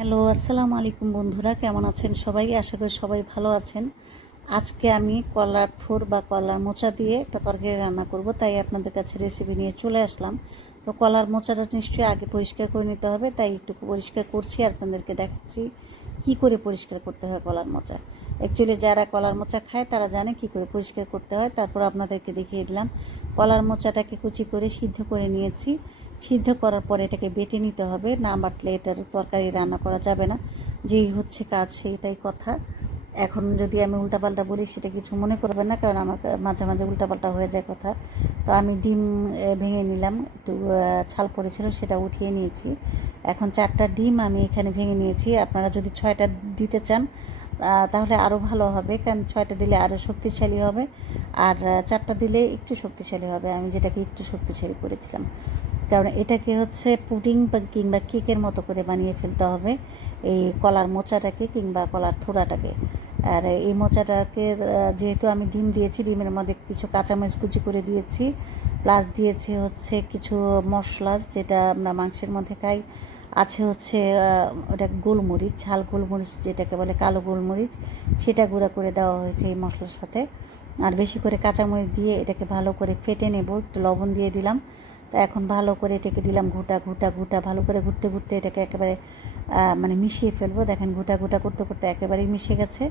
Hello, আসসালামু আলাইকুম বন্ধুরা, কেমন আছেন সবাই? আশা করি সবাই ভালো আছেন। আজকে আমি কলার থোর বা কলার মোচা দিয়ে একটা তরকারি রান্না করব, তাই আপনাদের কাছে রেসিপি নিয়ে চলে আসলাম। তো কলার মোচাটা নিশ্চয়ই আগে পরিষ্কার করে নিতে হবে, তাই একটু পরিষ্কার করছি, আপনাদেরকে দেখাচ্ছি কি করে পরিষ্কার করতে হয় কলার মোচা। অ্যাকচুয়ালি যারা কলার মোচা খায় তারা জানে কি করে পরিষ্কার করতে হয়, তারপর আপনাদেরকে দেখিয়ে দিলাম। কলার মোচাটাকে কুচি করে সিদ্ধ করে নিয়েছি। সিদ্ধ করার পরে এটাকে বেটে নিতে হবে, না বাটলে এটার তরকারি রান্না করা যাবে না। যেই হচ্ছে কাজ সেইটাই কথা। এখন যদি আমি উল্টাপাল্টা বলি সেটা কিছু মনে করবেন না, কারণ আমার মাঝে মাঝে উল্টাপাল্টা হয়ে যায় কথা। তো আমি ডিম ভেঙে নিলাম, একটু ছাল পড়েছিল সেটা উঠিয়ে নিয়েছি। এখন 4টা ডিম আমি এখানে ভেঙে নিয়েছি। আপনারা যদি 6টা দিতে চান তাহলে আরও ভালো হবে, কারণ 6টা দিলে আরও শক্তিশালী হবে, আর 4টা দিলে একটু শক্তিশালী হবে। আমি যেটাকে একটু শক্তিশালী করেছিলাম, কারণ এটাকে হচ্ছে পুডিং বা কিংবা কেকের মতো করে বানিয়ে ফেলতে হবে এই কলার মোচাটাকে কিংবা কলার থোড়াটাকে। আর এই মোচাটাকে যেহেতু আমি ডিম দিয়েছি, ডিমের মধ্যে কিছু কাঁচামরিচ কুচি করে দিয়েছি, প্লাস দিয়েছি হচ্ছে কিছু মশলা যেটা আমরা মাংসের মধ্যে খাই। আছে হচ্ছে ওটা গোলমরিচ, ঝাল গোলমরিচ যেটাকে বলে কালো গোলমরিচ, সেটা গুঁড়া করে দেওয়া হয়েছে এই মশলার সাথে। আর বেশি করে কাঁচামরিচ দিয়ে এটাকে ভালো করে ফেটে নেব, একটু লবণ দিয়ে দিলাম। তো এখন ভালো করে এটাকে দিলাম ঘুটা ঘুটা ঘুটা, ভালো করে ঘুরতে ঘুরতে এটাকে একেবারে মানে মিশিয়ে ফেলবো। দেখেন ঘুটা ঘুটা করতে করতে একেবারেই মিশে গেছে।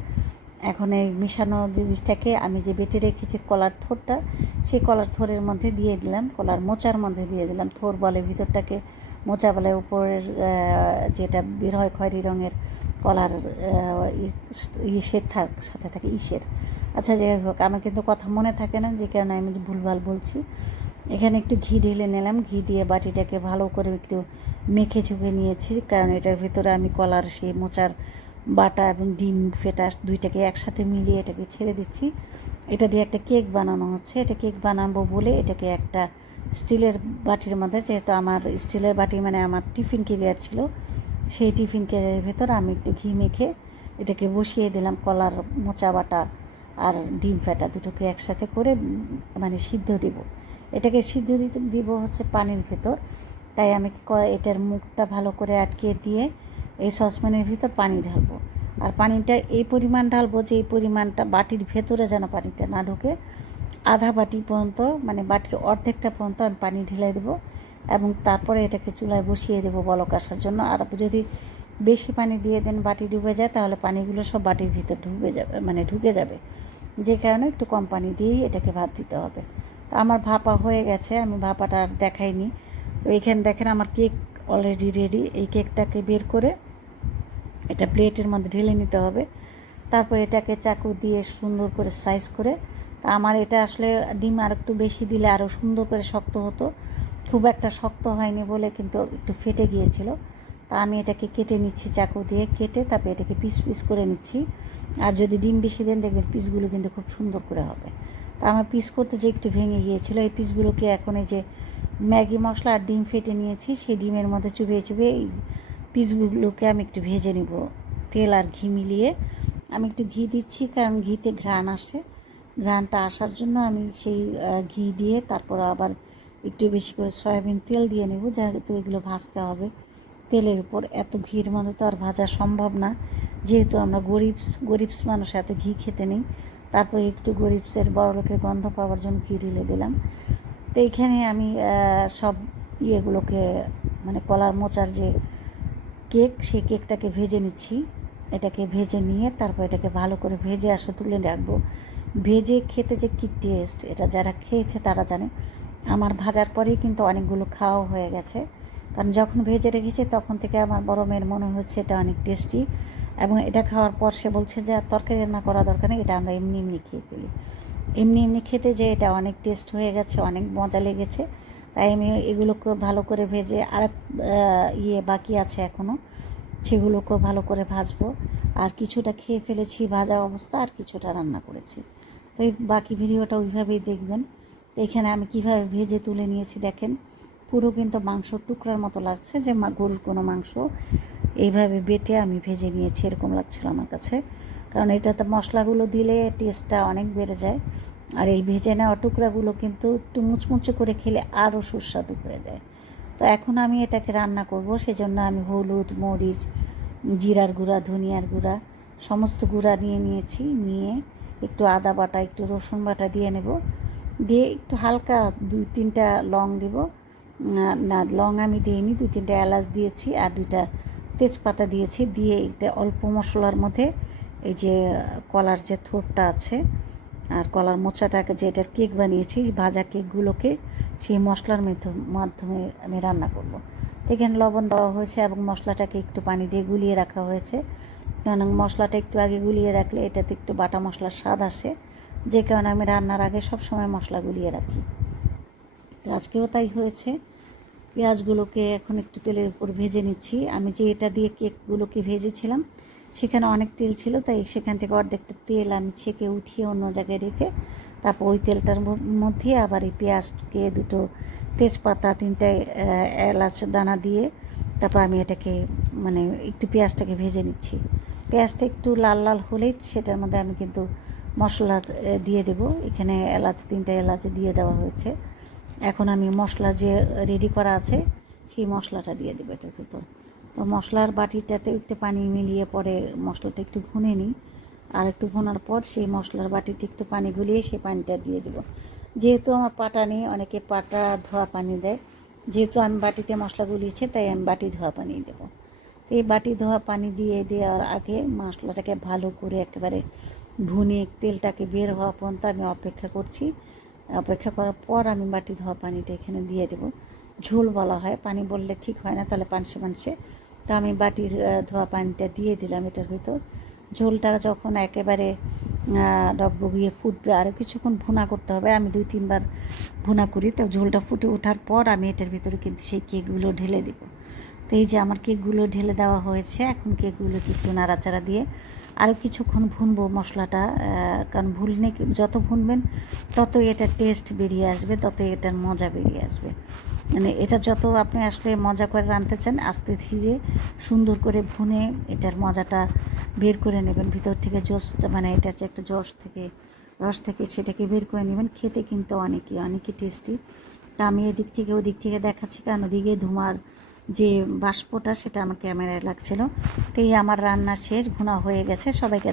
এখন এই মিশানো জিনিসটাকে আমি যে বেটে রেখেছি কলার থোরটা, সেই কলার থোরের মধ্যে দিয়ে দিলাম, কলার মোচার মধ্যে দিয়ে দিলাম। থোর বলে ভিতরটাকে, মোচা বলে উপরের যেটা বের হয় খয়েরি রঙের কলার ইসের সাথে থাকে ইসের। আচ্ছা, যাই হোক, আমার কিন্তু কথা মনে থাকে না, যে কারণে আমি ভুলভাল বলছি। এখানে একটু ঘি ঢেলে নিলাম, ঘি দিয়ে বাটিটাকে ভালো করে একটু মেখে চুখে নিয়েছি, কারণ এটার ভিতরে আমি কলার সেই মোচার বাটা এবং ডিম ফেটা দুইটাকে একসাথে মিলিয়ে এটাকে ছেড়ে দিচ্ছি। এটা দিয়ে একটা কেক বানানো হচ্ছে। এটা কেক বানাবো বলে এটাকে একটা স্টিলের বাটির মধ্যে, যেহেতু আমার স্টিলের বাটি মানে আমার টিফিন ক্যারিয়ার ছিল, সেই টিফিন ক্যারিয়ারের ভেতর আমি একটু ঘি মেখে এটাকে বসিয়ে দিলাম। কলার মোচা বাটা আর ডিম ফেটা দুটোকে একসাথে করে মানে সিদ্ধ দিব। এটাকে সিদ্ধ দিব হচ্ছে পানির ভেতর। তাই আমি এটার মুখটা ভালো করে আটকে দিয়ে এই সসপ্যানের ভিতর পানি ঢালবো। আর পানিটা এই পরিমাণ ঢালবো যে এই পরিমাণটা বাটির ভেতরে যেন পানিটা না ঢোকে। আধা বাটি পর্যন্ত, মানে বাটির অর্ধেকটা পর্যন্ত আমি পানি ঢেলে দেবো, এবং তারপরে এটাকে চুলায় বসিয়ে দেবো বলক আসার জন্য। আর যদি বেশি পানি দিয়ে দেন বাটি ডুবে যায়, তাহলে পানিগুলো সব বাটির ভিতর ঢুকে যাবে, যে কারণে একটু কম পানি দিয়েই এটাকে ভাপ দিতে হবে। তো আমার ভাপা হয়ে গেছে, আমি ভাপাটা আর দেখাইনি। তো এইখানে দেখেন আমার কেক অলরেডি রেডি। এই কেকটাকে বের করে এটা প্লেটের মধ্যে ঢেলে নিতে হবে। তারপর এটাকে চাকু দিয়ে সুন্দর করে সাইজ করে, তা আমার এটা আসলে ডিম আর একটু বেশি দিলে আরও সুন্দর করে শক্ত হতো, খুব একটা শক্ত হয়নি বলে কিন্তু একটু ফেটে গিয়েছিল। তা আমি এটাকে কেটে নিচ্ছি, চাকু দিয়ে কেটে তারপরে এটাকে পিস পিস করে নিচ্ছি। আর যদি ডিম বেশি দেন দেখবেন পিসগুলো কিন্তু খুব সুন্দর করে হবে। তা আমার পিস করতে যে একটু ভেঙে গিয়েছিলো, এই পিসগুলোকে এখন এই যে ম্যাগি মশলা আর ডিম ফেটে নিয়েছি, সেই ডিমের মধ্যে চুবিয়ে চুবিয়ে এই পিসগুলোকে আমি একটু ভেজে নিব। তেল আর ঘি মিলিয়ে আমি একটু ঘি দিচ্ছি, কারণ ঘিতে ঘ্রাণ আসে, ঘ্রাণটা আসার জন্য আমি সেই ঘি দিয়ে তারপর আবার একটু বেশি করে সয়াবিন তেল দিয়ে নেব, যেহেতু এগুলো ভাজতে হবে তেলের উপর। এত ঘির মধ্যে তো আর ভাজা সম্ভব না, যেহেতু আমরা গরিবস মানুষ, এত ঘি খেতে নেই। তারপরে একটু গরিবসের বড়লোকের গন্ধ পাওয়ার জন্য ঘি ঢেলে দিলাম। তো এইখানে আমি সব ইয়েগুলোকে, মানে কলার মোচার যে কেক, সেই কেকটাকে ভেজে নিচ্ছি। এটাকে ভেজে নিয়ে তারপর এটাকে ভালো করে ভেজে তুলে রাখবো। ভেজে খেতে যে কী টেস্ট, এটা যারা খেয়েছে তারা জানে। আমার ভাজার পরেই কিন্তু অনেকগুলো খাওয়া হয়ে গেছে, কারণ যখন ভেজে রেখেছি তখন থেকে আমার বড় মেয়ের মনে হচ্ছে এটা অনেক টেস্টি, এবং এটা খাওয়ার পর সে বলছে যে আর তরকারি রান্না করা দরকার নেই, এটা আমরা এমনি এমনি খেয়ে ফেলি। এমনি এমনি খেতে যে এটা অনেক টেস্ট হয়ে গেছে, অনেক মজা লেগেছে। তাই আমি এগুলোকে ভালো করে ভেজে আর বাকি আছে এখনও, সেগুলোকেও ভালো করে ভাজবো। আর কিছুটা খেয়ে ফেলেছি ভাজা অবস্থা, আর কিছুটা রান্না করেছি। তো এই বাকি ভিডিওটা ওইভাবেই দেখবেন। তো এখানে আমি কীভাবে ভেজে তুলে নিয়েছি দেখেন, পুরো কিন্তু মাংস টুকরার মতো লাগছে, যে গরুর কোনো মাংস এইভাবে বেটে আমি ভেজে নিয়েছি, এরকম লাগছিল আমার কাছে। কারণ এটাতে মশলাগুলো দিলে টেস্টটা অনেক বেড়ে যায়, আর এই ভেজে নেওয়া টুকরাগুলো কিন্তু একটু মুচমুচে করে খেলে আরও সুস্বাদু হয়ে যায়। তো এখন আমি এটাকে রান্না করব, সেজন্য আমি হলুদ, মরিচ, জিরার গুঁড়া, ধনিয়ার গুঁড়া, সমস্ত গুঁড়া নিয়েছি। নিয়ে একটু আদা বাটা, একটু রসুন বাটা দিয়ে নেব। দিয়ে একটু হালকা 2-3টা লং দেব। না, লং আমি দিইনি, 2-3টা এলাচ দিয়েছি আর 2টা তেজপাতা দিয়েছি। দিয়ে এটা অল্প মশলার মধ্যে এই যে কলার যে থোরটা আছে আর কলার মোচাটাকে, যে এটার কেক বানিয়েছি, ভাজা কেকগুলোকে সেই মশলার মাধ্যমে আমি রান্না করব। এখানে লবণ দেওয়া হয়েছে এবং মশলাটাকে একটু পানি দিয়ে গুলিয়ে রাখা হয়েছে। কারণ মশলাটা একটু আগে গুলিয়ে রাখলে এটাতে একটু বাটা মশলার স্বাদ আসে, যে কারণে আমি রান্নার আগে সবসময় মশলা গুলিয়ে রাখি। তো আজকেও তাই হয়েছে। পেঁয়াজগুলোকে এখন একটু তেলের উপর ভেজে নিচ্ছি। আমি যে এটা দিয়ে কেকগুলোকে ভেজেছিলাম সেখানে অনেক তেল ছিল, তাই সেখান থেকে অর্ধেকটা তেল আমি ছেঁকে উঠিয়ে অন্য জায়গায় রেখে তারপর ওই তেলটার মধ্যে আবার এই পেঁয়াজকে, 2টো তেজপাতা, 3টা এলাচ দানা দিয়ে তারপর আমি এটাকে মানে একটু পেঁয়াজটাকে ভেজে নিচ্ছি। পেঁয়াজটা একটু লাল লাল হলেই সেটার মধ্যে আমি কিন্তু মশলা দিয়ে দেব। এখানে 3টা এলাচ দিয়ে দেওয়া হয়েছে। এখন আমি মশলা যে রেডি করা আছে সেই মশলাটা দিয়ে দেবো এটার ভিতর। তো মশলার বাটিটাতে একটু পানি মিলিয়ে পরে মশলাটা একটু ভুনে নিই। আর একটু ভোনার পর সেই মশলার বাটিতে একটু পানি গুলিয়ে সেই পানিটা দিয়ে দেবো। যেহেতু আমার পাটা নেই, অনেকে পাটা ধোয়া পানি দেয়, যেহেতু আমি বাটিতে মশলা গুলিয়েছি তাই আমি বাটি ধোয়া পানি দেবো। তো এই বাটি ধোয়া পানি দিয়ে দেওয়ার আগে মশলাটাকে ভালো করে একেবারে ভুনে তেলটাকে বের হওয়া পর্যন্ত আমি অপেক্ষা করছি। অপেক্ষা করার পর আমি বাটি ধোয়া পানিটা এখানে দিয়ে দেব। ঝোল বলা হয়, পানি বললে ঠিক হয় না, তাহলে পানসে। তো আমি বাটির ধোয়া পানিটা দিয়ে দিলাম এটার ভিতর। ঝোলটা যখন একেবারে ডগবগিয়ে ফুটবে, আরও কিছুক্ষণ ভুনা করতে হবে। আমি 2-3 বার ভুনা করি। তো ঝোলটা ফুটে ওঠার পর আমি এটার ভিতরে কিন্তু সেই কেকগুলো ঢেলে দেবো। তো এই যে আমার কেকগুলো ঢেলে দেওয়া হয়েছে। এখন কেকগুলোকে একটু নাড়াচাড়া দিয়ে আরও কিছুক্ষণ ভুনবো মশলাটা। কারণ যত ভুনবেন ততই এটার টেস্ট বেরিয়ে আসবে, ততই এটার মজা বেরিয়ে আসবে। মানে এটা যত আপনি আসলে মজা করে রাঁধতে চান, আস্তে ধীরে সুন্দর করে ভুনে এটার মজাটা বের করে নেবেন ভিতর থেকে। মানে এটার যে একটা রস থেকে সেটাকে বের করে নেবেন। খেতে কিন্তু অনেকই টেস্টি। তা আমি এদিক থেকে ওদিক থেকে দেখাচ্ছি, কারণ ওদিকে ধোঁয়ার যে বাষ্পটা সেটা আমার ক্যামেরায় লাগছিল। তো এই আমার রান্না শেষ, ভুনা হয়ে গেছে। সবাইকে